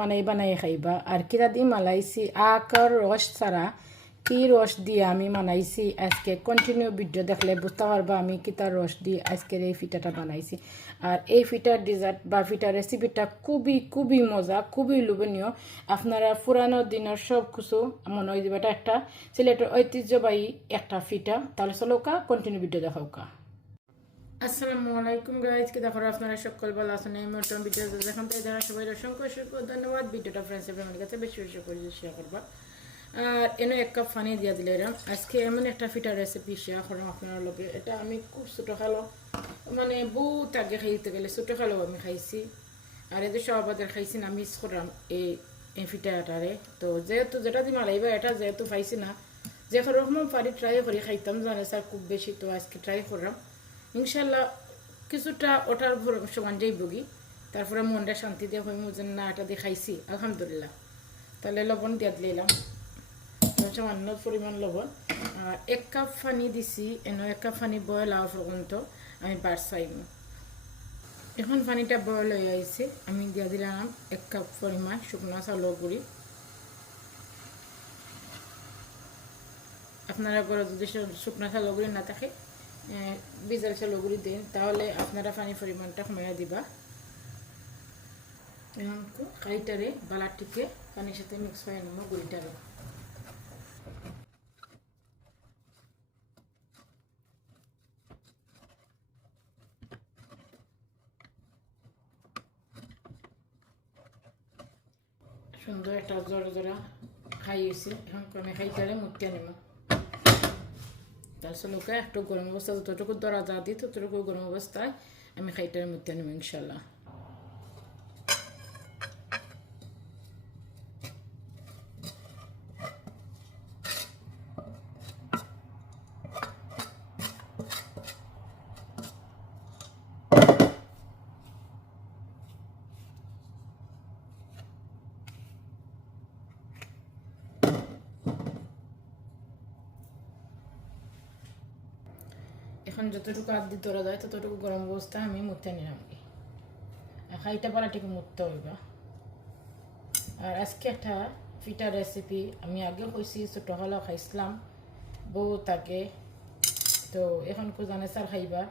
বানাই বানাই খাইবা। আর কিরা দিয়ে মালাইছি আকার রস ছাড়া কি রস দিয়ে আমি বানাইছি আজকে কন্টিনিউ ভিডিও দেখলে বুঝতে পারবা আমি কিতার রস দিয়ে আজকের এই ফিটাটা বানাইছি। আর এই ফিটার ডিজার্ট বা ফিটার রেসিপিটা খুবই খুবই মজা, খুবই লোভনীয়। আপনারা পুরানো দিনের সব কিছু মনে হয় এটা একটা সিলেটের ঐতিহ্যবাহী একটা ফিটা তাহলে চলো কা কন্টিনিউ ভিডিও দেখাও কা। আসসালামু আলাইকুম গাইজ কি দেখো আপনারা সকল ভালো আছেন? এই মোটন ভিডিও দেখুন তো যারা সবাই অসংখ্য অসংখ্য ধন্যবাদ। ভিডিওটা ফ্রেন্ডস ফ্যামিলির কাছে বেশি বেশি করে শেয়ার করবা। আর এনে এক কাপ পানি দিয়ে দিলে এরম আজকে এমন একটা ফিটার রেসিপি শেয়ার করলাম আপনার এটা আমি খুব ছোটো খালো। মানে বহুত আগে খাইতে গেলে ছোটো খালো আমি খাইছি। আর এদের সবাদের খাইছি না মিস করলাম এই এই তো যেহেতু যেটা দিয়ে মালাইবা এটা যেহেতু পাইছি না, যে রকম পারি ট্রাই করি, খাইতাম জানে স্যার খুব বেশি। তো আজকে ট্রাই করলাম। ইনশাল্লাহ কিছুটা ওটার সমান যাই বগি তারপরে মনটা শান্তি দিয়ে হইমু যে না, এটা দেখাইছি। খাইছি আলহামদুলিল্লাহ। তাহলে লবণ দিয়ে দিলাম। সামান্য পরিমাণ লবণ। আর এক কাপ পানি দিছি, এনে এক কাপ পানি বয়েল হওয়া পর্যন্ত আমি চাইব এখন পানিটা বয়েল হয়ে আইছে, আমি দিয়ে দিলাম এক কাপ পরিমাণ শুকনো চাউলের গুঁড়ি। আপনারা ঘরে যদি শুকনো চাউলের গুঁড়ি না থাকে বিজাল চাউলের গুঁড়ি দিন, তাহলে আপনারা পানি পরিমাণটা কমাইয়া দিবা। এখন কাইটারে বালাটিকে পানির সাথে মিক্স করে নেব গুঁড়িটারে। সুন্দর একটা জোড়া খাই হয়েছে এখন আমি খাইটারে মুক্তি আনিব তার একটু গরম অবস্থা যতটুকু ধরা যা দিই ততটুকু গরম অবস্থায় আমি খাইটার মধ্যে নেব, ইনশাল্লাহ। এখন যতটুকু আদি ধরা যায়, ততটুকু গরম অবস্থায় আমি মুতে নিলাম খাইটা পারা ঠিক মুততে হইবা। আর আজকে একটা ফিটা রেসিপি আমি আগে হয়েছি ছোটো হলেও খাইছিলাম বহুত আগে তো এখন জানে স্যার খাইবা।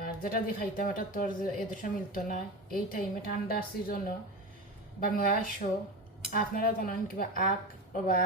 আর যেটা দিয়ে খাইতাম, এটা তোর এদেশে মিলতো না। এই টাইমে ঠান্ডার সিজনও বাংলাদেশও আপনারা জানান কিবা আখ বা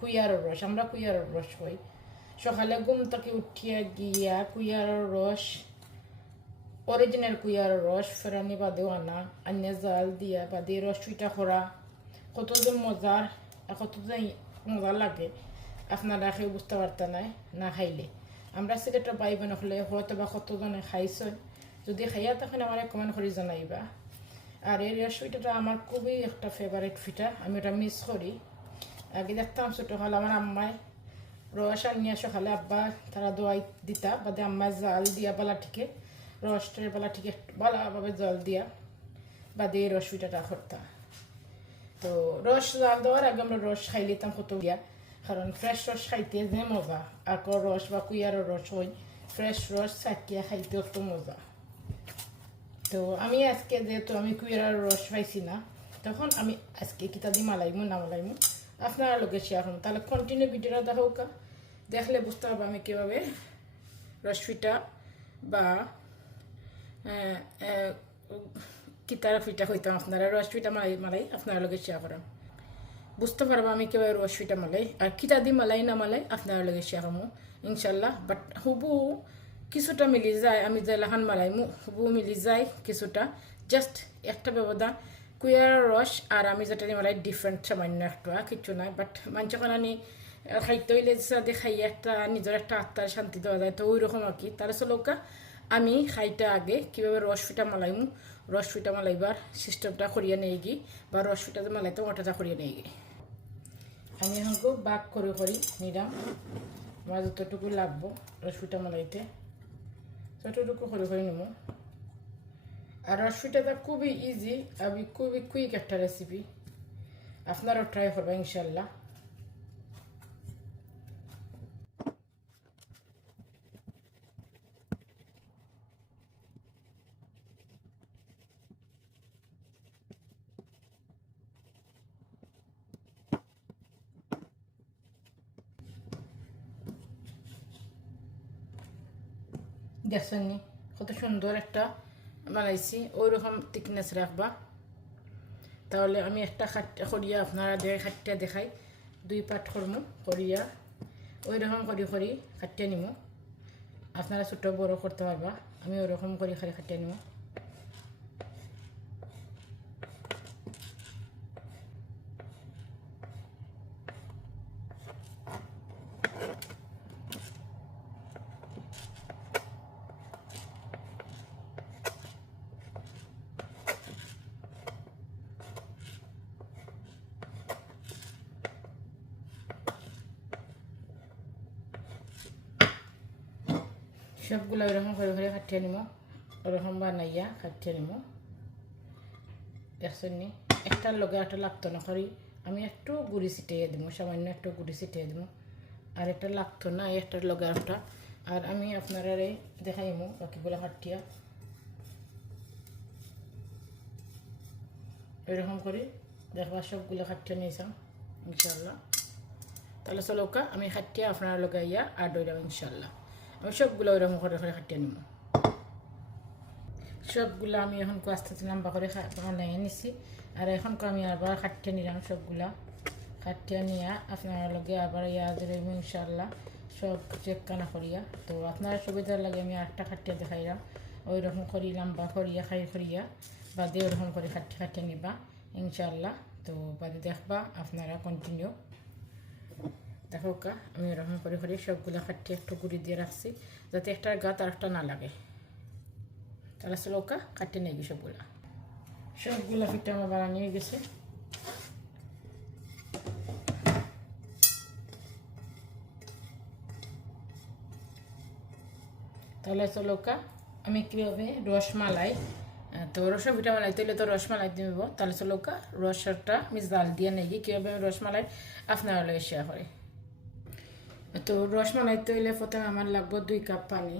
কুইয়ারের রস আমরা কুইয়ারের রস কই। সকালে ঘুম থেকে উঠিয়া গিয়া কুইয়ারের রস অরিজিনাল কুইয়ারের রস ফেরানি বাদেও আনা। আনিয়া জাল দিয়া বাদে রস চুইটা করা কত যে মজার কত যে মজা লাগে, আপনারা খেয়ে বুঝতে পারতেন নাই, না খাইলে। আমরা সিলেটের বোন হলে হয়তো বা কতজনে খাইছেন যদি খাইয়া তখন আমার কমেন্ট করে জানাইবা। আর এই রস পিঠাটা আমার খুবই একটা ফেভারিট ফিটা, আমি ওটা মিস করি। আগে দেখতাম ছোটো হলে আমার আম্মায় রস আনিয়া সকালে আব্বা, তারা দোয়াই দিতা, বাদে আম্মায় জাল দিয়া বালা ঠিকে রসটার বালা ঠিকে ভালোভাবে জল দিয়া বাদে রস পিঠাটা করতাম তো রস জাল দেওয়ার আগে আমরা রস খাই লিতাম কত গিয়া কারণ ফ্রেশ রস খাইতে যে মজা আকো রস বা কুইয়ারও রস হই ফ্রেশ রস চাকিয়া খাইতে একটু মজা। তো আমি আজকে যেহেতু আমি কুইয়ার রস পাইছি না, তখন আমি আজকে কিতা দিয়ে মালাইমু, না মালাইমু, আপনারা লোকে শেয়ার করুন। তাহলে কন্টিনিউ ভিডিওটা দেখাও কা। দেখলে বুঝতে পারব আমি কীভাবে রসফিটা বা কিতার ফিটা হইতাম আপনারা, রসফিটা মালাই মালাই আপনারা লোকে শেয়ার করেন। বুঝতে পারব আমি কীভাবে রসফিটা মালাই, আর কিতা দি মালাই, না মালাই আপনারা লোকে শেয়ার করব ইনশাল্লাহ বাট হুবু কিছুটা মিলি যায়, আমি যে লাহান মালাইমু হুবু মিলি যায় কিছুটা। জাস্ট একটা ব্যবধান কুইয়ার রস আর আমি যেটা মালাই ডিফারেন্ট সামান্য একটা, কিছু নাই। বাট মানুষখন আনি খাইতে হইলে যে খাই একটা নিজের একটা আত্মার শান্তি দেওয়া যায়। তো ওই রকম আর কি। তাহলে চলোকা আমি খাইটা আগে কীভাবে রস ফিটা মালাইমু? রস ফিটা মালাইবার সিস্টেমটা করিয়ে নেই গি, বা রস ফিটা মালাইতে ওটাটা করিয়ে নেই গি। আমি এখন বাক করে করি নিলাম আমার যতটুকু লাগবো রস ফিটা মালাইতে, ততটুকু করে করে নেব আর রসপিটাটা খুবই ইজি আমি খুবই কুইক একটা রেসিপি আপনারাও ট্রাই করবেন ইনশাল্লাহ। দেখছেন কত সুন্দর একটা বানাইছি ওই রকম থিকনেস রাখবা। তাহলে আমি একটা খাট করিয়া আপনারা দেখে খাটিয়া দেখাই, দুই পাট করমু, করিয়া ওই রকম করি করি খাটিয়া নিমু। আপনারা ছোটো বড় করতে পারবা, আমি ওই রকম করি খালি খাট্টা নিমু। সবগুলো ওইরকম করে করে কাটিয়ে নিব ওরকম বানাইয়া কাটিয়ে নিব দেখছেন নি? একটার লগে একটা লাগতো না, করি আমি একটু গুড়ি ছিটিয়ে দিব সামান্য একটু গুড়ি ছিটিয়ে দিব আর একটা লাগতো না একটার লগে একটা আর আমি আপনারা এই দেখাইমু বাকিগুলো কাটিয়া। এরকম করে, দেখবা সবগুলো কাটিয়ে নিয়েছাম, ইনশাল্লাহ। তাহলে চলৌকা আমি খাটিয়া আপনার লগাইয়া আর দৌড়াম ইনশাল্লাহ। আমি সবগুলো ওইরকম করে করে খাটিয়ে নিব। সবগুলো আমি এখন আস্তে আস্তে লম্বা করে বানাই নিছি। আর এখন আমি আবার খাটিয়ে নিলাম সবগুলা। খাটিয়ে নিয়ে আপনার লগে আবার ইয়া দিলাম ইনশাল্লাহ সব চেক কানা করিয়া। তো আপনার সুবিধার লাগে আমি আরেকটা খাটিয়ে দেখাইলাম। ওই রকম করি, লম্বা করিয়া, খাই করিয়া। বাদে ওরকম করে খাটিয়ে খাটিয়ে নিবা ইনশাল্লাহ তো বাদে দেখবা আপনারা কন্টিনিউ দেখো কা আমি এরকম করে করে সবগুলো খাটিয়ে একটু গুঁড়ি দিয়ে রাখছি, যাতে একটার গাত আর একটা না লাগে। তাহলে চলো ওকা নিয়ে গেছি সবগুলা। সবগুলা পিঠা আমার বানা নিয়ে গেছে। তাহলে চলো ওকা আমি কীভাবে রসমালাই তো রসম পিঠা বানাই তাহলে তো রসমালাই দিব। তাহলে চলো ওকা রসটা আমি জাল দিয়ে নেই, কীভাবে আমি রসমালাই আপনারা লগে শেয়ার করি। তো রসমালাই তৈলে প্রথমে আমার লাগবে দুই কাপ পানি।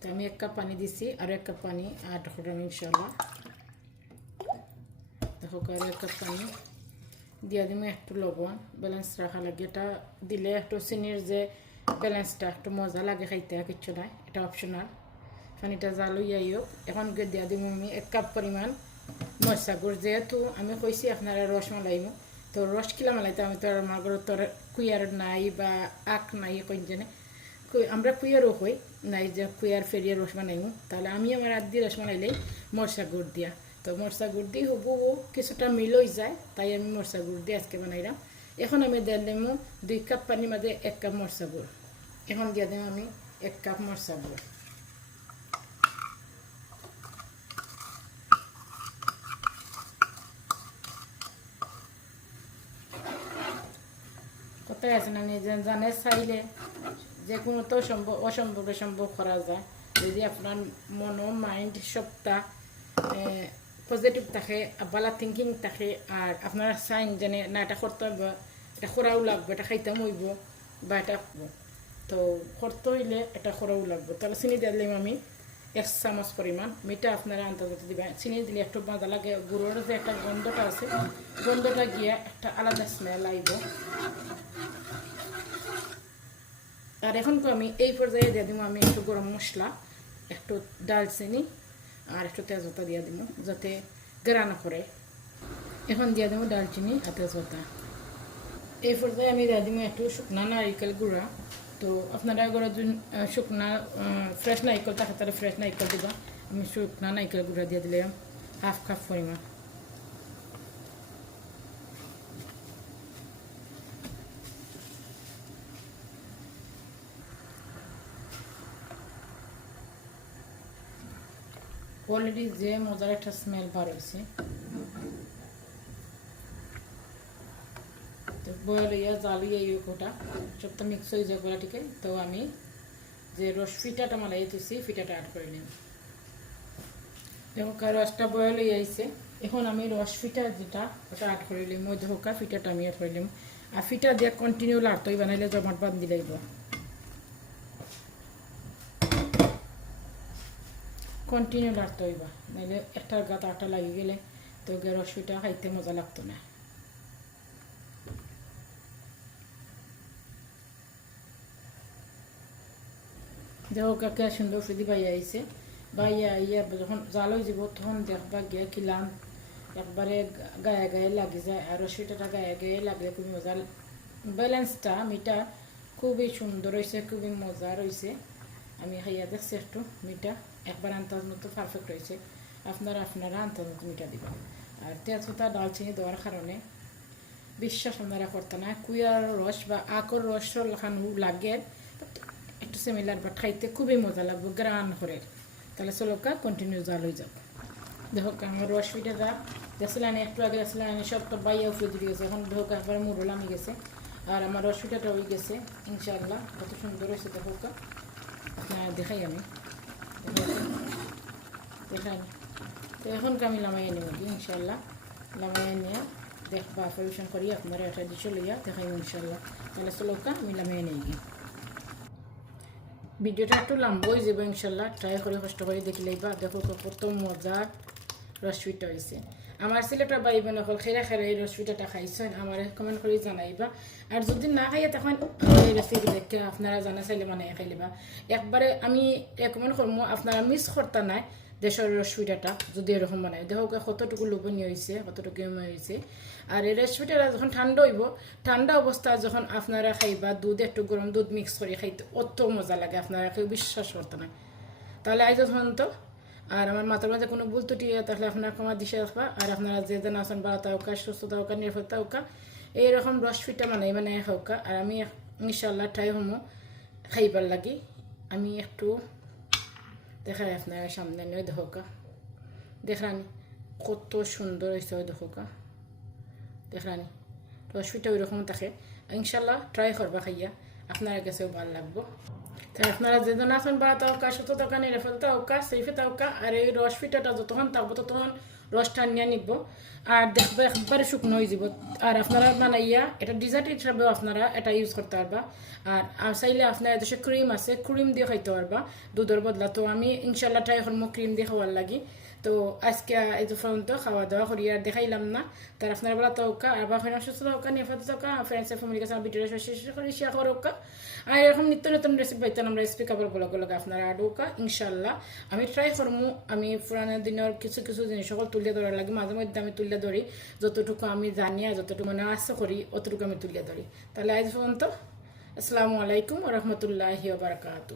তো আমি এক কাপ পানি দিছি আর এক কাপ পানি। আর করলাম ইনশাল্লাহ দেখো আর এক কাপ পানি। দিয়া দিমু একটু লবণ ব্যালেন্স রাখা লাগে। এটা দিলে একটু চিনির যে ব্যালেন্সটা একটু মজা লাগে খাইতে, কিচ্ছু নাই। এটা অপশনাল পানিটা জাল হইয়াইও এখন গিয়ে দিয়া দিমু আমি এক কাপ পরিমাণ মরচা যেহেতু আমি কইছি আপনারা রসমালাইমু তো রস কিলা মালাইতে আমি তো আমার ঘরে কুইয়ার নাই বা আখ নাই কই জানে। আমরা কুইয়ারও হই, নাই যে কুইয়ার ফেরিয়ার রসমা নাই তাহলে আমি আমার আদি রসমা নাইলেই মরসা গুড় দিয়া। তো মরসা গুড় দিয়ে হবু কিছুটা মিলই যায়, তাই আমি মরসা গুড় দিয়ে আজকে বানাইলাম। এখন আমি দেন দিমু দুই কাপ পানির মাঝে এক কাপ মরসা গুড়। এখন দিয়ে দেবো আমি এক কাপ মরসা গুড়। কোথায় আছে না, নিজে জানে চাইলে যে কোনো তো সম্ভব অসম্ভবে সম্ভব করা যায়। যদি আপনার মন মাইন্ড সবটা পজিটিভ থাকে, বালা থিঙ্কিং থাকে, আর আপনারা চাইন যেনে, না, এটা করতে হবে এটা খোরাও লাগবে এটা খাইতাম হইব বা এটা তো করতে হইলে এটা খোরাও লাগবে তাহলে চিনি দিলাম আমি এক চামচ পরিমাণ মিঠা আপনারা আন্দাজত দিবেন চিনি দিলে একটু বাঁধা লাগে। গুঁড়োর যে একটা গন্ধটা আছে, গন্ধটা গিয়ে একটা আলাদা স্মেল আইব আর এখন আমি এই পর্যায়ে দিয়ে দিব আমি একটু গরম মশলা একটু ডালচিনি আর একটু তেজপাতা দিয়ে দিব যাতে গেরা না করে এখন দিয়ে দেবো ডালচিনি আর তেজপাতা। এই পর্যায়ে আমি দিয়ে দিব একটু শুকনা নারিকেল গুঁড়া। তো আপনারা যদি আহ, শুকনা ফ্রেশ নারিকেল থাকে তাহলে ফ্রেশ নারিকেল দিবা। আমি শুকনা নারিকেল গুঁড়া দিয়ে দিলাম হাফ কাপ পরিমাণ। অলরেডি যে মজার একটা স্মেল বার হয়েছে। বয়েল ইয়া জাল ইয়া ইয়ে কোটা সবটা মিক্স হয়ে যায় গোলাটিকে তো আমি যে রস ফিটাটা মালাই তুলছি ফিটাটা অ্যাড করে নিলাম দেখো, রসটা বয়েল হয়ে আইছে। এখন আমি রস ফিটা যেটা, ওটা অ্যাড করে নিলাম মধ্যে হোকা ফিটাটা আমি অ্যাড করে নিলাম আর ফিটা দিয়ে কন্টিনিউ লাড়তই বানাইলে জমাট বাদ দিলেইব কন্টিনিউ লাড়তে হইবা, নাইলে একটার গাত আটা লাগি গেলে তো রস ফিটা খাইতে মজা লাগতো না। দেখো কাকে সুন্দর ফ্রিদি বাইয়া আইছে। বাইয়া আইয়া যখন জাল যাব তখন দেখবা গিয়া খিলাম একবারে গায়ে গায়ে লাগে যায়, আর রসিটাটা গায়ে গায়ে লাগে খুবই মজা। ব্যালেন্সটা, মিঠা খুবই সুন্দর হয়েছে খুবই মজা রয়েছে আমি খাইয়া দেখছি একটু মিঠা। একবার আন্তাজ মতো পারফেক্ট হয়েছে আপনারা আপনারা আন্তাজ মতো মিঠা দিবেন আর তেজপাতা ডালচিনি দেওয়ার কারণে বিশ্বাস আপনারা করতে না কুইয়ার রস বা আকর রস লাগে। একটু সিমিলার বাট খাইতে খুবই মজা লাগবে, গ্রান করে। তাহলে চলো কা কন্টিনিউ জাল হয়ে যাব দেখো আমার পিঠাটা দেখছিলেন একটু আগে দেখছিলেন আমি সব তো বাইয়া দিয়ে গেছে। এখন দেখো একবার মুরল আমি গেছে। আর আমার পিঠাটা হয়ে গেছে, ইনশাআল্লাহ। কত সুন্দর হয়েছে, দেখো দেখাই আমি। দেখাই। তো এখন আমি লামাই আনি মধ্যে ইনশাআল্লাহ। লামাই নিয়ে দেখবা পরিবেশন করি, আপনারা এটা দিশো লইয়া দেখাই ইনশাআল্লাহ। তাহলে চলো কা, আমি লামাই নিয়ে গিয়ে। ভিডিওটা একটু লম্বই যাব, ইনশাল্লাহ। ট্রাই করে কষ্ট করে দেখলেই বা দেখো কত মজার রসপিটা হয়েছে আমার ছেলেটা বাই বোন অকল খেরা খেরা এই রসপিটাটা খাইছেন, আমার কমেন্ট করে জানাইবা। আর যদি না খাইয়া তখন এই রেসিপি দেখে আপনারা জানা চাইলে মানে খাইলেবা। একবারে আমি রেকমেন্ড করব আপনারা মিস করতে নাই। দেশের রসপিটাটা যদি এরকম বানায় দেখো কতটুকু লোভনীয় হয়েছে কতটুকু হয়েছে আর এই রেসপিটাটা যখন ঠান্ডা হইব ঠান্ডা অবস্থা যখন আপনারা খাইবা, দুধ একটু গরম দুধ মিক্স করে খাইতে অত মজা লাগে, আপনারা কেউ বিশ্বাস করতে না তাহলে আইজ ধরুন তো। আর আমার মাথার মাঝে কোনো ভুল হয় তাহলে আপনারা ক্ষমা দিশে রাখবা আর আপনারা যে যেন আছেন, বা তাওকা সুস্থতা হোকা নিরাপত্তা হোকা এইরকম রসফিটা মানে মানে হোকা আর আমি ইনশাল্লাহ ট্রাই হমো খাইবার লাগি, আমি একটু দেখাই আপনারা সামনে নিয়ে দেখোকা দেখানি কত সুন্দর হয়েছে ওই দেখোকা দেখানি রসপিটা ওই রকম থাকে। ইনশাল্লাহ ট্রাই করবা খাইয়া, আপনার কাছেও ভালো লাগবো। তাই আপনারা যেদিন আসেন বা তাওকা সুতো তাওকা নিয়ে ফেল তাওকা সেইফে তাওকা আর এই রস পিঠাটা যতক্ষণ থাকব ততক্ষণ রসটা নিয়ে নিব। আর দেখবে একবারে শুকনো হয়ে যাব আর আপনারা বানাইয়া এটা ডিজার্ট হিসাবেও আপনারা এটা ইউজ করতে পারবা। আর চাইলে আপনার এদেশে ক্রিম আছে ক্রিম দিয়ে খাইতে পারবা। দুধের বদলা। তো আমি ইনশাল্লাহ ট্রাই করব ক্রিম দিয়ে খাওয়ার লাগি। তো আজকে এই তো পর্যন্ত খাওয়া দাওয়া করি, আর দেখাইলাম না। তার আপনার বেলা তৌকা আবার হয় সুস্থ তৌকা নিরাপদ তৌকা ফ্রেন্ডসের ফ্যামিলির কাছে ভিডিওটা শেষ করে শেয়ার করোকা আর এরকম নিত্য নতুন রেসিপি পাইতেন আমরা রেসিপি কাপড় গেলে আপনারা আডুকা ইনশাল্লাহ আমি ট্রাই করব আমি পুরানো দিনের কিছু কিছু জিনিস সকল তুলে ধরার লাগে, মাঝে মধ্যে আমি তুলে ধরি। যতটুকু আমি জানি আর যতটুকু মনে আশা করি, অতটুকু আমি তুলে ধরি। তাহলে আজ পর্যন্ত, আসসালামু আলাইকুম রহমতুল্লাহি বারকাতু